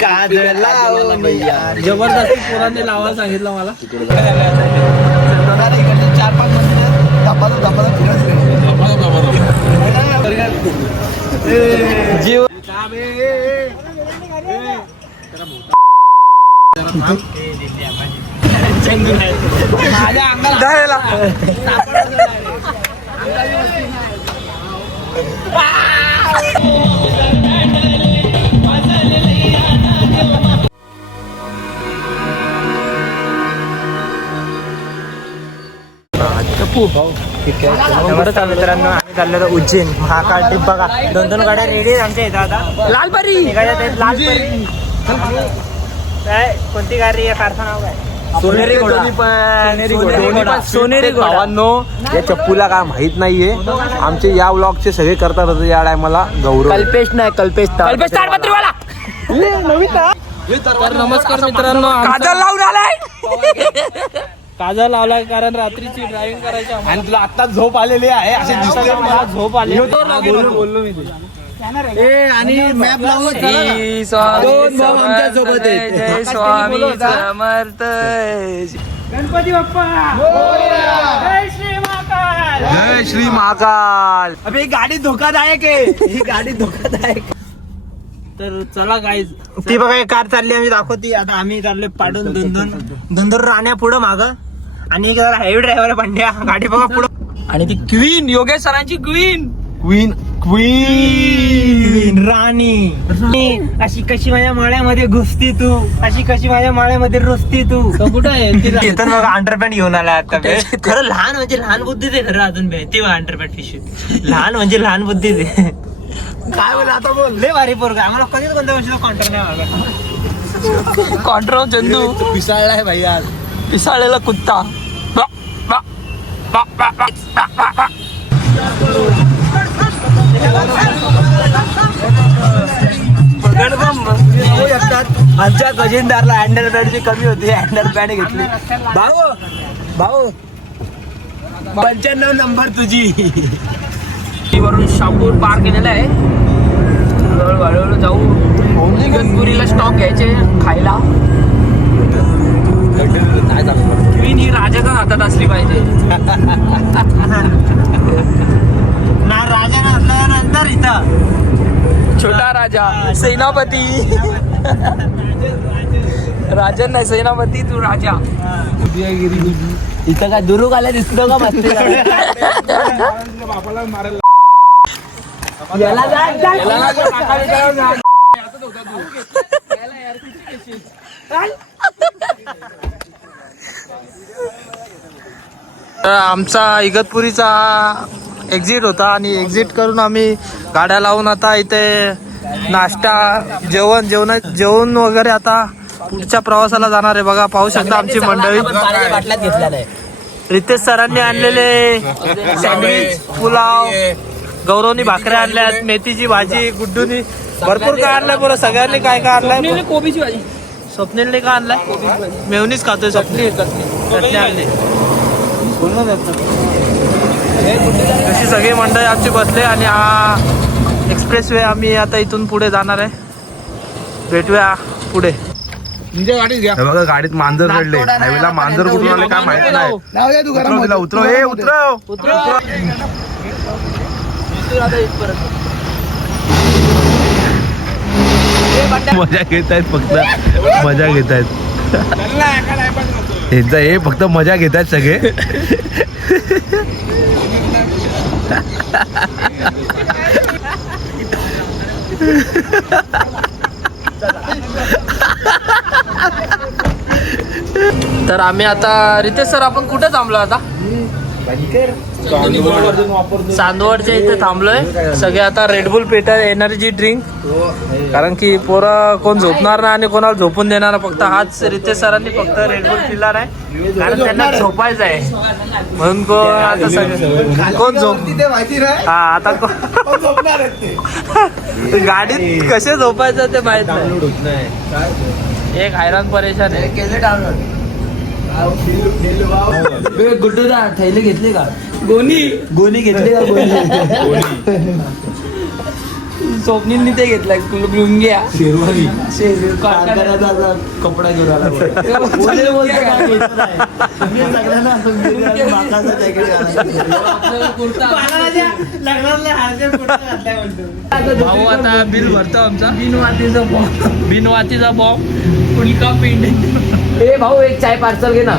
काजला जबरदस्ती पोरांनी लावायला सांगितलं मला. 4-5 जीव माझ्या अंगाला मित्रांनो आम्ही चाललो उज्जैन महाकाल ट्रिप बघा. 2 गाड्या रेडी आहेत आमच्या इथं आता. लालपरी लालपरी काय कोणती गाडी आहे? कारचं नाव काय? सोनेरी घोडा. सोनेरी भावांनो या चप्पूला काय माहित नाहीये. आमचे या व्लॉगचे सगळे करतात होते या टायमाला. गौरव कल्पेश नाही कल्पेश ताडपत्रीवाला. तर नमस्कार मित्रांनो. काजल लावून आलाय. काजल लावलाय कारण रात्रीची ड्रायव्हिंग करायची आणि तुला आता झोप आलेली आहे असे दिसते. मला झोप आली. बोललो मी आणि मॅप लावून जय स्वामी समर्थ. गणपती बाप्पा जय श्री महाकाल. जय श्री महाकाल. अबे गाडी धोकादायक आहे. ही गाडी धोकादायक. तर चला गाईज ती बघा कार चालली आम्ही दाखवती. आता आम्ही चाललोय पाडून दोन राण्या पुढं माग आणि एक हेवी ड्रायव्हर पांड्या. गाडी बघा पुढं. आणि ती क्वीन योगेश सरांची क्वीन राणी अशी कशी माझ्या माळ्यामध्ये घुसती तू. अशी कशी माझ्या माळ्यामध्ये रुसती तू. कुठं आहे केतन बघा अंडरपॅन्ट घेऊन आला आता. खरं लहान म्हणजे लहान बुद्धी दे. खरं अजून भेटते अंडरपॅन्ट पिशवीत. लहान म्हणजे लहान बुद्धी दे. काय बोल आता बोल. लय भारी पोरगा. आम्हाला कधीच कोणत्या गोष्टीचा कॉन्ट्रॅक्ट नाही मागला. कॉन्ट्रो चंदू पिसाळलाय भाई आज. पिसाळलेला कुत्ता. आमच्या खजिनदारला अंडरपॅन्टची कमी होती. अंडरपॅन्ट घेतली. भाऊ 95 नंबर तुझी. वरून शापूर पार केलेला आहे. हळूहळू जाऊ. इगतपुरीला स्टॉप घ्यायचे खायला. क्वीन ही राजाच्या हातात असली पाहिजे ना. राजा नसल्यानंतर इथं छोटा राजा सेनापती. राजा नाही सेनापती. तू राजा. इथं काय दुरुक आल्या दिसतो का? मस्ती आमचा इगतपुरीचा एक्झिट होता आणि एक्झिट करून आम्ही गाड्या लावून आता इथे नाश्ता जेवण वगैरे आता पुढच्या प्रवासाला जाणार आहे. बघा पाहू शकता आमची मंडळी. रितेश सरांनी आणलेले सँडविच पुलाव. गौरवनी भाकऱ्या आणल्यात. मेथीची भाजी. गुड्डूनी भरपूर काय आणलंय. बरं सगळ्यांनी काय काय आणलंय. कोबीची भाजी. स्वप्नीलने काय आणलाय? मेवनीच खातोय. चटणी आणली. अशी सगळी मंडळी आमची बसले आणि हा एक्सप्रेस वे आम्ही आता इथून पुढे जाणार आहे. भेटूया पुढे. बघा गाडीत मांजर चढले. हायवेला मांजर कुठून आले काय माहिती नाही. उतरव. मजा घेत आहेत फक्त. मजा घेत आहेत हे फक्त मजा घेत आहेत सगळे. तर आम्ही आता रितेश सर आपण कुठे थांबलो आता? चांदवडच्या इथे थांबलोय. सगळे आता रेडबुल पेटर एनर्जी ड्रिंक. कारण की पोरं कोण झोपणार नाही आणि कोणाला झोपून देणार. फक्त हाच रितेश सरांनी फक्त रेडबुल पिला नाही कारण त्यांना झोपायचं आहे म्हणून. कोण आता सगळं कोण हा आता गाडीत कसे झोपायचं ते माहित नाही. एक हैराण परेशान आहे. केले डाउनलोड. गुड्डूदा थैली घेतली का? गोणी घेतली का? स्वप्नीलनी ते घेतलाय लुंग्या शेरवानी शेर कपडा घेऊन आला भाऊ आता बिल भरतो आमचा बिनवातीचा बॉम्ब उल्का पिंड. ए भाऊ एक चाय पार्सल घे ना.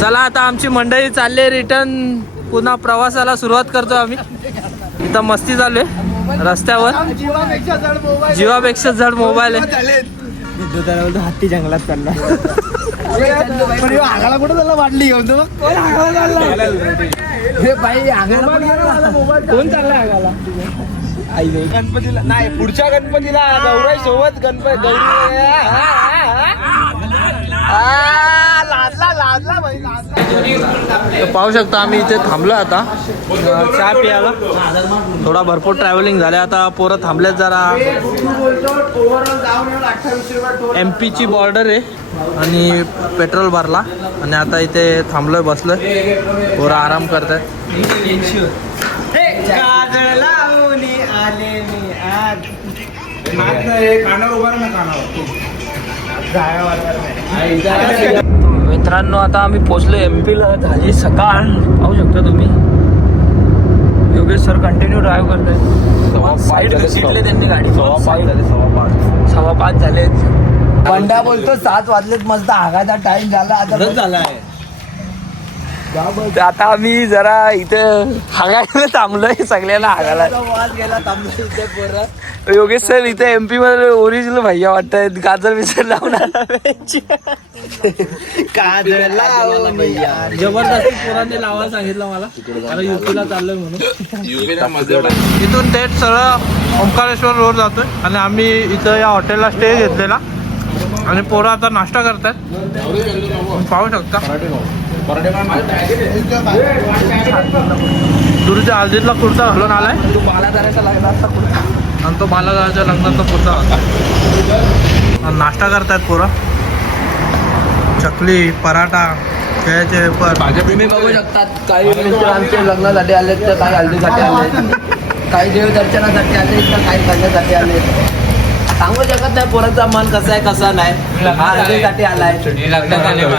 चला आता आमची मंडळी चालले रिटर्न पुन्हा प्रवासाला सुरुवात करतो आम्ही. इथं मस्ती चालू आहे रस्त्यावर. जीवापेक्षा जड मोबाईल आहे. हत्ती जंगलात चालला आगाला कुठं त्याला वाटली घेऊन तो कोण चाललाय आगाला. गणपतीला नाही पुढच्या गणपतीला गौराई सोबत गणपती गौरी लादला भाई लादला. पाहू शकता आम्ही इथे थांबलो आता चहा प्यायला. थोडा भरपूर ट्रॅव्हलिंग झाले आता. पोरं थांबलेत जरा. MP ची बॉर्डर आहे आणि पेट्रोल भरला आणि आता इथे थांबलोय बसलोय. पोरं आराम करतात. आले मी आज मित्रांनो आता आम्ही पोहोचलो MP ला. झाली सकाळ. पाहू शकता तुम्ही. योगेश सर कंटिन्यू ड्राईव्ह करताय. साईड घेतले त्यांनी गाडी. 5:15 झालेत. बंडा बोलतो 7 वाजलेत मस्त आगाचा टाइम झाला आता झालाय. आता आम्ही जरा इथे हागायला थांबलोय. सगळ्यांना हागायला. वाज गेला थांबलो इथे पोरं. योगेश सर इथे MP मध्ये ओरिजिनल भैया वाटतायत. गाजर बिजर लावून जबरदस्ती पोरांनी लावायला सांगितलं मला. आता युपीला चाललोय म्हणून. इथून थेट सरळ ओंकारेश्वर रोड जातोय आणि आम्ही इथं या हॉटेलला स्टे घेतलेला आणि पोरं आता नाश्ता करतात. पाहू शकता. तुरीच्या हळदीतला कुर्ता घालून आलाय आणि तो बालादाच्या लग्नाचा कुर्ता घालतो. नाश्ता करतायत पोरं. चकली पराठा केळ्याचे वेफर. तुम्ही बघू शकतात काही मित्रांचे लग्नासाठी आले तर काही हल्दीसाठी आले, काही देवदर्शनासाठी आले तर काही करण्यासाठी आले. सांगू शकत नाही पोरांचा मन कसं आहे कसा नाही. हा हल्दीसाठी आलाय.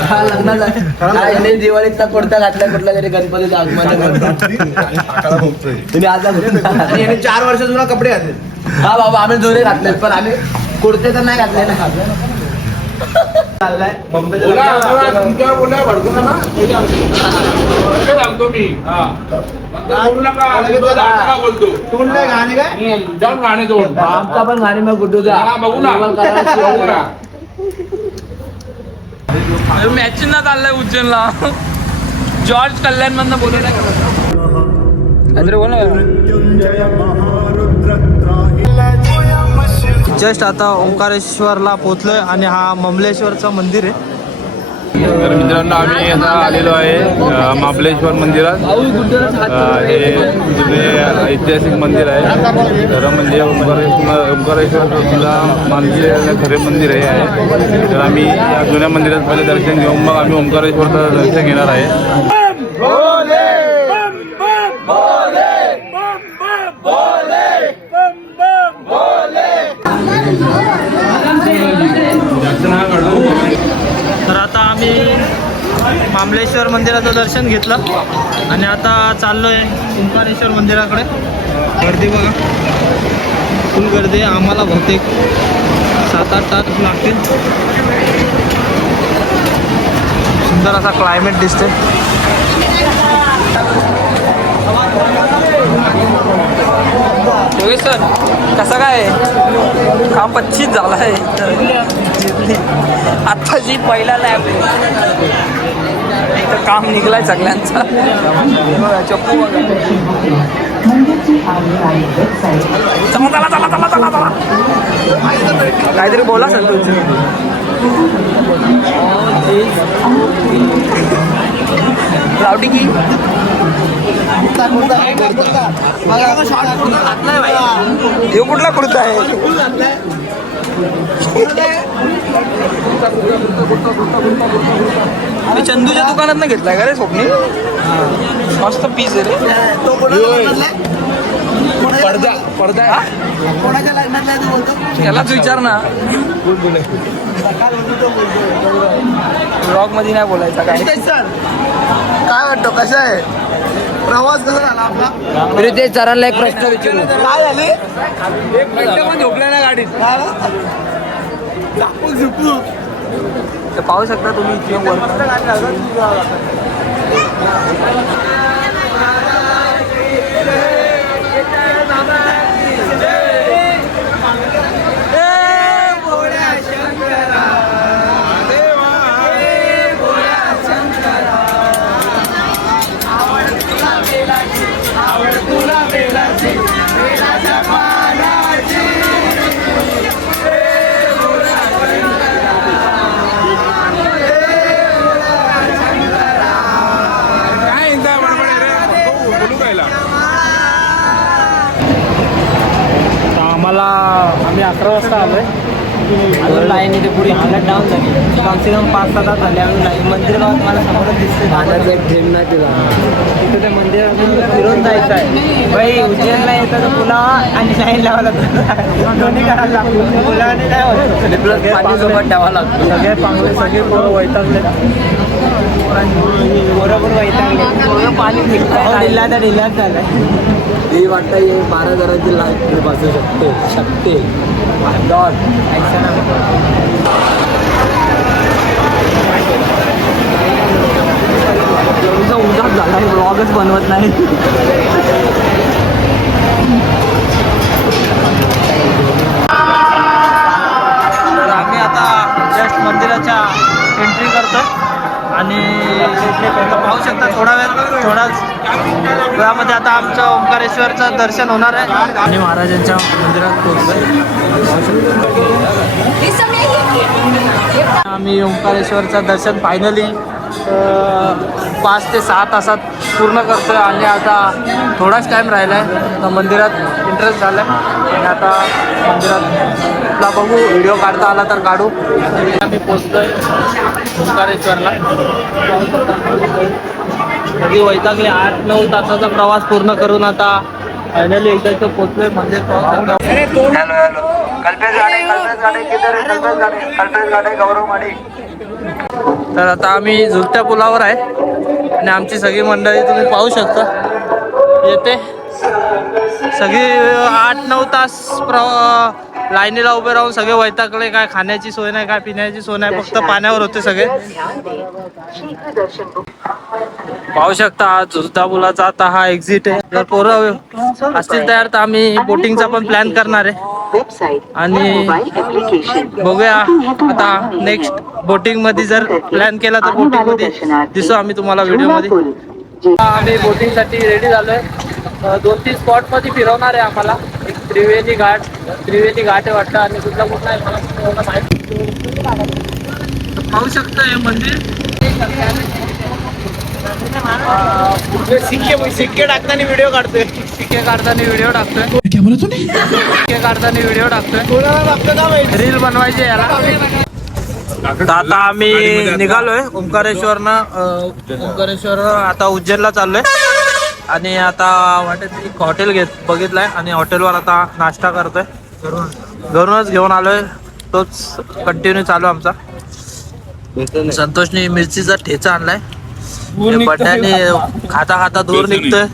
हा लग्नासाठी. दिवाळीत तर कुर्ता घातलाय कुठल्या तरी गणपतीच्या आगमनात. तुम्ही आता 4 वर्ष जुना कपडे घातले. हा बाबा आम्ही जुने घातलेत पण आम्ही कुर्ते तर नाही घातले ना. आमचा पण गाणी मग गुड्डू मॅचिंग ना चाललंय उज्जैनला. जॉर्ज कल्याण मधनं बोलत जस्ट आता ओंकारेश्वरला पोहोचलोय आणि हा ममलेश्वरचं मंदिर आहे. तर मित्रांनो आम्ही आता आलेलो आहे महाबलेश्वर मंदिरात. हे जुने ऐतिहासिक मंदिर आहे. खरं म्हणजे ओंकारेश्वर सुद्धा मानले खरे मंदिर आहे. तर आम्ही या जुन्या मंदिरात पहिले दर्शन घेऊन मग आम्ही ओंकारेश्वरचं दर्शन घेणार आहे. तर आता आम्ही मामलेश्वर मंदिराचं दर्शन घेतलं आणि आता चाललोय ओंकारेश्वर मंदिराकडे. गर्दी बघा फुल गर्दी आहे. आम्हाला बहुतेक 7-8 तास लागतील. सुंदर असा क्लायमेट दिसते. योगेश सर कसं काय काम 25 झाला आहे. आता जी पहिला लॅब इथं काम निघलाय सगळ्यांचा. चप्पू बघा. चला काहीतरी बोला सर तुमचं. लावटी की हे कुठला कुर्ता आहे. मी चंदूच्या दुकानात ना घेतलाय का रे स्वप्नी? मस्त पीस आहे रे. पडदा पडदा त्यालाच विचार ना. ब्लॉग मध्ये नाही बोलायचा काय. काय वाटतं कसं आहे प्रवास कसा झाला आपला? रितेश सरांना एक प्रश्न विचारू. काय झाले? एक मिनिट पण झोपल्या ना गाडीत. तर पाहू शकता तुम्ही इथे वर. आम्ही 11 वाजता आलोय. अजून लाईन इथे पुढे हालत डाऊन झाली. कमसे कम 5-7 तास झाले अजून लाईन. मंदिर गावात मला समोरच दिसते. पाण्याचा एक थेंब नाही तिला. तिथे त्या मंदिरात फिरून जायचं आहे. बाई उज्जैनला येतं तर पुलावा आणि लाईन लावावं लागतं. दोन्ही करायला लागतो. पुलावाने नाही होत. पाणीसोबत ठेवावं लागतं. सगळे पांगले सगळे पोरं वैतागले. पोरं पण वैतागले. पाणी ढिल्ला तर ढिल्लाच झालाय. ही वाटतं हे 12,000ची लाईफ ट्रिप असू शकते. उजाच झाला. ब्लॉगच बनवत नाही. तर आम्ही आता जस्ट मंदिराच्या एंट्री करतोय आणि पाहू शकता थोडाच वेळामध्ये आता आमचं ओंकारेश्वरचं दर्शन होणार आहे. आणि महाराजांच्या मंदिरात पोहोचलोय. आम्ही ओंकारेश्वरचं दर्शन फायनली 5 ते 6 तासात पूर्ण करतोय आणि आता थोडाच टाईम राहिला आहे. आता मंदिरात इंटरेस्ट झाला आहे आणि आता मंदिरातला बघू. व्हिडिओ काढता आला तर काढू. आम्ही पोचतोय ओंकारेश्वरला. सगळी वैतागले. 8-9 तासाचा प्रवास पूर्ण करून आता फायनली एकदा पोचलोय मंदिर. तर आता आम्ही झुलत्या पुलावर आहे आणि आमची सगळी मंडळी तुम्ही पाहू शकता येते. सगळी 8-9 तास लाईनीला उभे राहून सगळे वैतागले. काय खाण्याची सोय नाही, काय पिण्याची सोय नाही, फक्त पाण्यावर होते सगळे. पाहू शकता हा झुलता पुलाचा आता हा एक्झिट आहे. जर पोरं असतील तयार तर आम्ही बोटिंगचा पण प्लॅन करणार आहे आणि बघूया आता नेक्स्ट बोटिंग मध्ये जर प्लॅन केला तर बोटिंग मध्ये दिसू आम्ही तुम्हाला व्हिडिओ मध्ये. आम्ही बोटिंग साठी रेडी झालोय. 2-3 स्पॉट मध्ये फिरवणार आहे आम्हाला. एक त्रिवेणी घाट आहे वाटतं आणि कुठला आहे मला माहिती. पाहू शकता हे मंदिर. सिक्के टाकताना व्हिडिओ काढतोय. रील बनवायची याला. आता आम्ही निघालोय ओंकारेश्वर आता उज्जैनला चाललोय आणि आता वाटेत एक हॉटेल बघितलंय आणि हॉटेलवर आता नाश्ता करतोय. घरूनच घेऊन आलोय. तोच कंटिन्यू चालू आमचा. संतोषने मिरचीचा ठेचा आणलाय. बटाणे खाता खाता दूर निघतोय.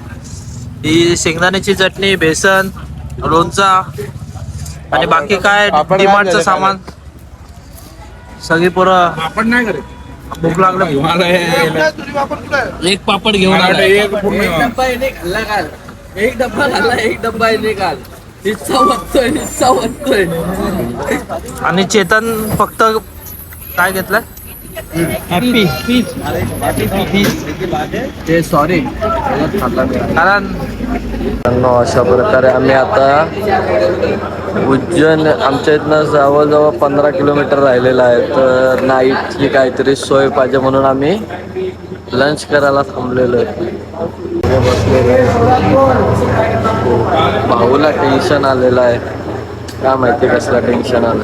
ही शेंगदाण्याची चटणी, बेसन, लोणचा आणि बाकी काय डिमांडचं सामान. सगळी पोरं आपण नाही करत. भूक लागलं. एक पापड घेऊन आला. एक डब्बा खाल्ला. एक डब्बा निकाल. हिस्सा वाटतोय. आणि चेतन फक्त काय घेतलंय? हॅपी ते सॉरी कारण अशा प्रकारे आम्ही आता उज्जैन आमच्या इथनं जवळजवळ 15 किलोमीटर राहिलेलं आहे. तर नाईटची काहीतरी सोय पाहिजे म्हणून आम्ही लंच करायला थांबलेलो आहे. भाऊला टेन्शन आलेलं आहे. काय माहिती कसला टेन्शन आलं.